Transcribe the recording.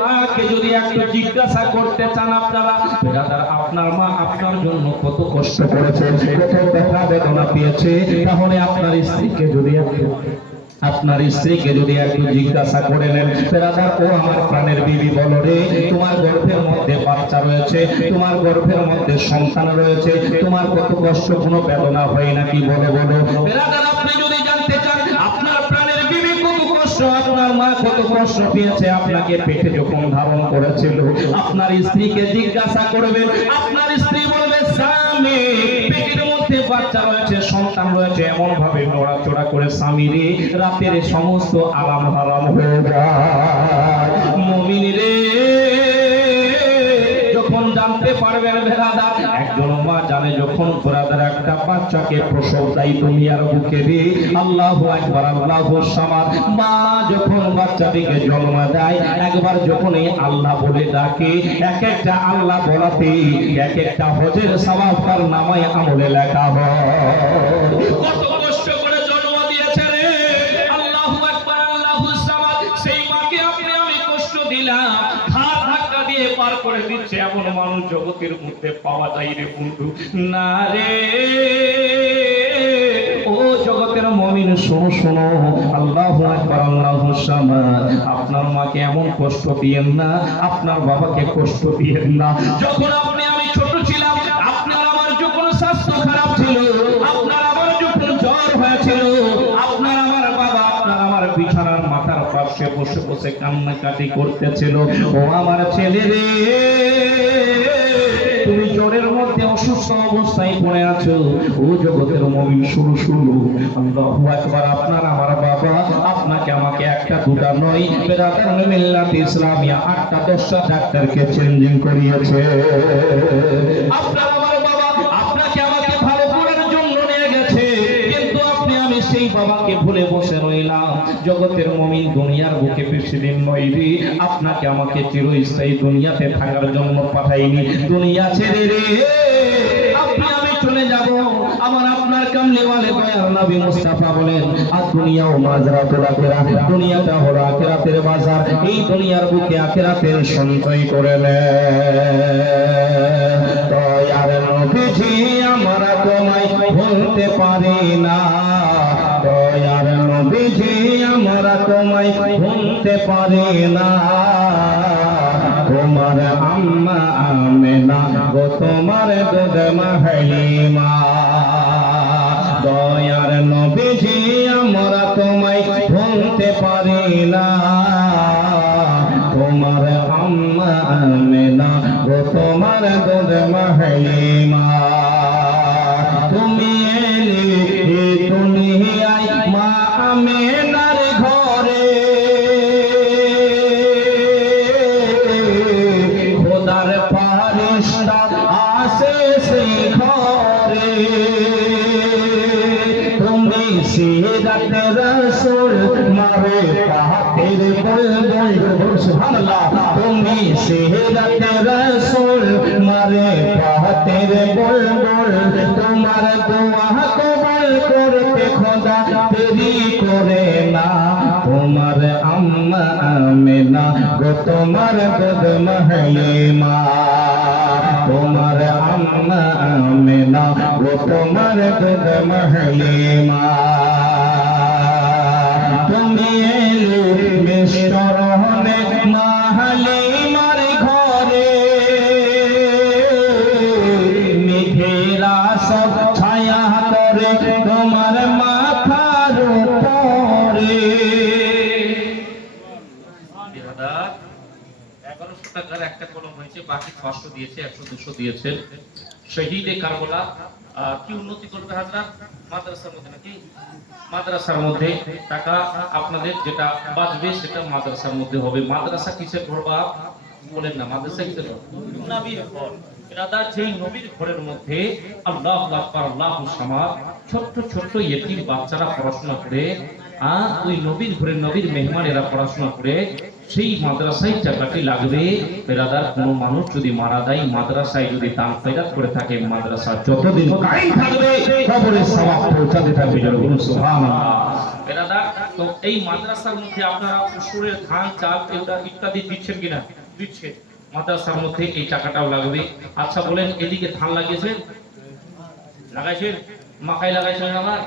মাকে যদি একটু জিজ্ঞাসা করতে চান আপনারা, আপনার মা আপনার জন্য কত কষ্ট করেছে, কত ব্যথা বেদনা পেয়েছে, তাহলে আপনার স্ত্রীকে যদি একটু জিজ্ঞাসা করে নেন, বেরাদার ও আমার প্রাণের বিবি, বলো রে, তোমার গর্ভের মধ্যে বাচ্চা রয়েছে, তোমার গর্ভের মধ্যে সন্তান রয়েছে, তোমার কত কষ্ট, কোনো বেদনা হয় নাকি? বলো বেরাদার, আপনি যদি জানতে চান আপনার প্রাণের বিবি কত কষ্ট, আপনার মা কত কষ্ট পেয়েছে আপনাকে পেটে যখন ধারণ করেছিল, আপনার স্ত্রীকে জিজ্ঞাসা করবেন। আপনার স্ত্রী বলবে, স্বামী পেটের মধ্যে বাচ্চা রয়েছে, সন্তান রয়েছে, এমন ভাবে নড়াচড়া করে স্বামী রে রাতের সমস্ত আরাম হারাম হয়ে যায়। মুমিন রে, যখন জানতে পারবেন বেরাদার, একজন মা জানে যখন বেরাদার একটা বাচ্চাকে প্রসব দেয় দুনিয়ার বুকে দিয়ে, আল্লাহু আকবার, আল্লাহু সামাদ, মা যখন বাচ্চাটিকে জন্ম দেয়, একবার যখন এই আল্লাহ বলে ডাকে, এক একটা আল্লাহ বলাতে এক একটা হজের সওয়াব তার নামায় আমলে লেখা হয়। কত কষ্ট করে জন্ম দিয়েছে রে, আল্লাহু আকবার, আল্লাহু সামাদ, সেই মাকে আপনি আমি কষ্ট দিলাম, ধাক্কা দিয়ে পার করে দিচ্ছে, এমন মানুষ জগতের মধ্যে পাওয়া যায় রে বন্ধু? না রে, ও জগতের মুমিন, শোনো, আল্লাহু আকবার, আল্লাহু সামাদ, আপনার মাকে এমন কষ্ট দিয়েন না, আপনার বাবাকে কষ্ট দিয়েন না। যখন আপনি আমি ছোট ছিলাম, আপনার আমার যখন স্বাস্থ্য খারাপ ছিল, আপনার আমার যখন জ্বর হয়েছিল, আপনার আমার বাবা আপনার আমার বিছানার মাথার পাশে বসে বসে কান্নাকাটি করতেছিল, ও আমার ছেলে রে, তুমি জ্বরের মধ্যে অসুস্থ অবস্থায় পড়ে আছো। ও জগতের মুমিন, শুনো, আল্লাহু আকবার, আপনার আমার বাবা আপনাকে আমাকে একটা দুটা নয়, বেরাদার মিল্লাত ইসলামিয়া 8টা 10টা ডাক্তারকে চেঞ্জিং করিয়েছে। আপনার আমার বাবা আপনাকে আমাকে ভালো করার জন্য নিয়ে গেছে, কিন্তু আপনি আমি সেই বাবাকে ভুলে বসে রইলাম। জগতের মুমিন, দুনিয়ার বুকে বেশি দিন নয় রে, আপনাকে আমাকে চিরস্থায়ী দুনিয়াতে থাকার জন্য পাঠাইনি, দুনিয়া ছেড়ে রে আপনি আমি চলে যাব। আমার আপনার কামলিওয়ালে দয়ার নবী মুস্তাফা বলেন, আর দুনিয়া ও মাজরাতুল আখিরাহ, দুনিয়াটা হলো আখিরাতের বাজার, এই দুনিয়ার বুকে আখিরাতের সঞ্চয় করে নেন। দয়ার নবীজি আমরা তোমায় ভুলতে পারি না, দয়ার নবীজি আমরা তোমায় ভুলতে পারি না, তোমার আম্মা আমেনা গো তোমার দুধ মা হালিমা। দয়ার নবীজি আমরা তোমায় ভুলতে পারি না, তোমার আম্মা আমেনা গো তোমার দুধ মা হালিমা। তুমি এলে দুনিয়ায় মা আমেনার ঘরে, খোদার ফারিস্তা আসে সেই ঘরে, তুমি সিরাত রাসূল মারে পাকের বুলবুল, সুবহানাল্লাহ, তুমি সিরাত রাসূল মারে পাকের বুলবুল, তোমার দোয়া কবুল করতে খোদা দেরি করে না, তোমার আম্মা আমেনা গো তোমার দুধ মা হালিমা, তোমার আম্মা আমেনা গো তোমার দুধ মা হালিমা। তুমি এলে মিষ্টরহনে মা হালিমার ঘরে, মেঘেরা সব ছায়া করে তোমার মাথার উপরে। 1100 টাকার একটা কলম হয়েছে, বাকি 500 দিয়েছে, 100 200 দিয়েছেন। শহীদে কারবালা কি উন্নতি করবে হাজরা? মাদ্রাসার মধ্যে নাকি মাদ্রাসার মধ্যে টাকা আপনাদের যেটা বাঁচবে সেটা মাদ্রাসার মধ্যে হবে। মাদ্রাসা কিসের ঘর বা বলেন না, মাদ্রাসা কিসের ঘর? নবীর ঘর। এরাদার যেই নবীর ঘরের মধ্যে আল্লাহু আকবার, আল্লাহু সামাদ, ছোট্ট ছোট্ট ইতিম বাচ্চারা পড়াশোনা করে, ওই নবীর ঘরের নবীর মেহমানেরা পড়াশোনা করে সেই মাদ্রাসায় টাকাটি লাগবে। বেরাদার, কোনো মানুষ যদি মারা যায় মাদ্রাসায় যদি দান খয়রাত করে থাকে, মাদ্রাসা যতদিন কায়েম থাকবে কবরের সওয়াব পৌঁছাতে থাকবে। জনগণ সুবহানাল্লাহ। বেরাদার, তো এই মাদ্রাসার মধ্যে আপনারা উসুরের ধান চাল এগুলা ইত্যাদি দিচ্ছেন কিনা? দিচ্ছেন। মাদ্রাসার মধ্যে এই টাকাটাও লাগবে। আচ্ছা বলেন, এদিকে ধান লাগিয়েছেন, লাগাইছেন, মাকাই লাগাইছেন, আবার